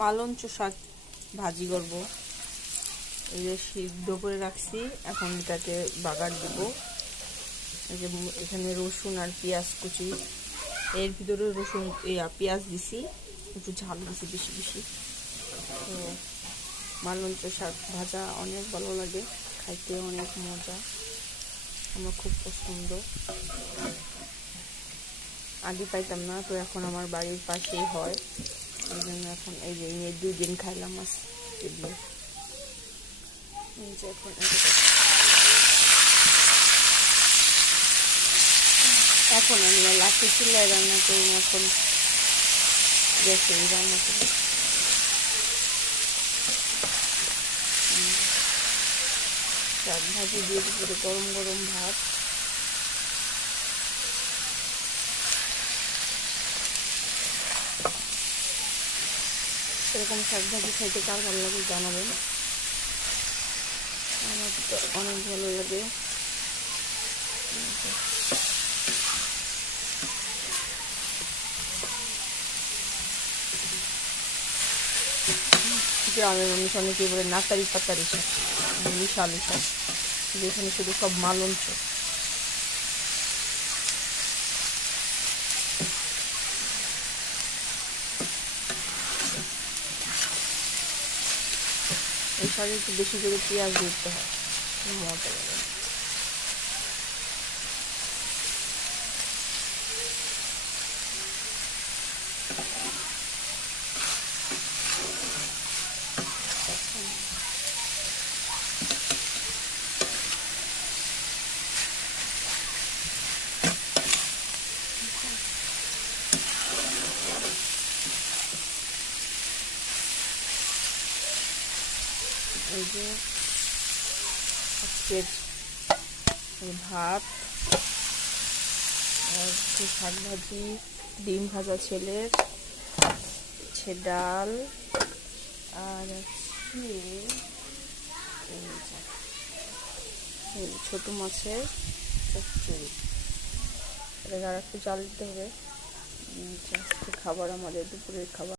মালঞ্চ শাক ভাজি করব। এই যে সিদ্ধ করে রাখছি, এখন এটাকে বাগার দেব। এই যে এখানে রসুন আর পেঁয়াজ কুচি, এর ভিতরে রসুন পেঁয়াজ দিছি, একটু ঝাল দিছি বেশি বেশি। তো মালঞ্চ শাক ভাজা অনেক ভালো লাগে, খাইতে অনেক মজা, আমার খুব পছন্দ। আগে পাইতাম না, তো এখন আমার বাড়ির পাশেই হয়, এই জন্য এখন এই যে 2 দিন খাইলাম মাছ এগুলো। এখন আমি লাঠি চুলায় রান্না করি না, এখন গ্যাসে রান্না করি। শাক ভাজি দিয়ে দুপুরে গরম গরম ভাত। এরকম শাক ভাজি খাইতে কার ভালো লাগে জানাবেন, আমার তো অনেক ভালো লাগে। গ্রামের মানুষ অনেকে বলে নাতারি পাতারি শাক, মিশালি শাক, যেখানে শুধু সব মালঞ্চ। এই শাকে একটু বেশি করে পেঁয়াজ দিতে হয়, মজা লাগে। এই যে আজকের ভাত আর শাক ভাজি, ডিম ভাজা ছেলের, ডাল, আর ছোট মাছের চচ্চড়ি। এটা আর একটু জাল দিতে হবে। খাবার আমাদের দুপুরের খাবার।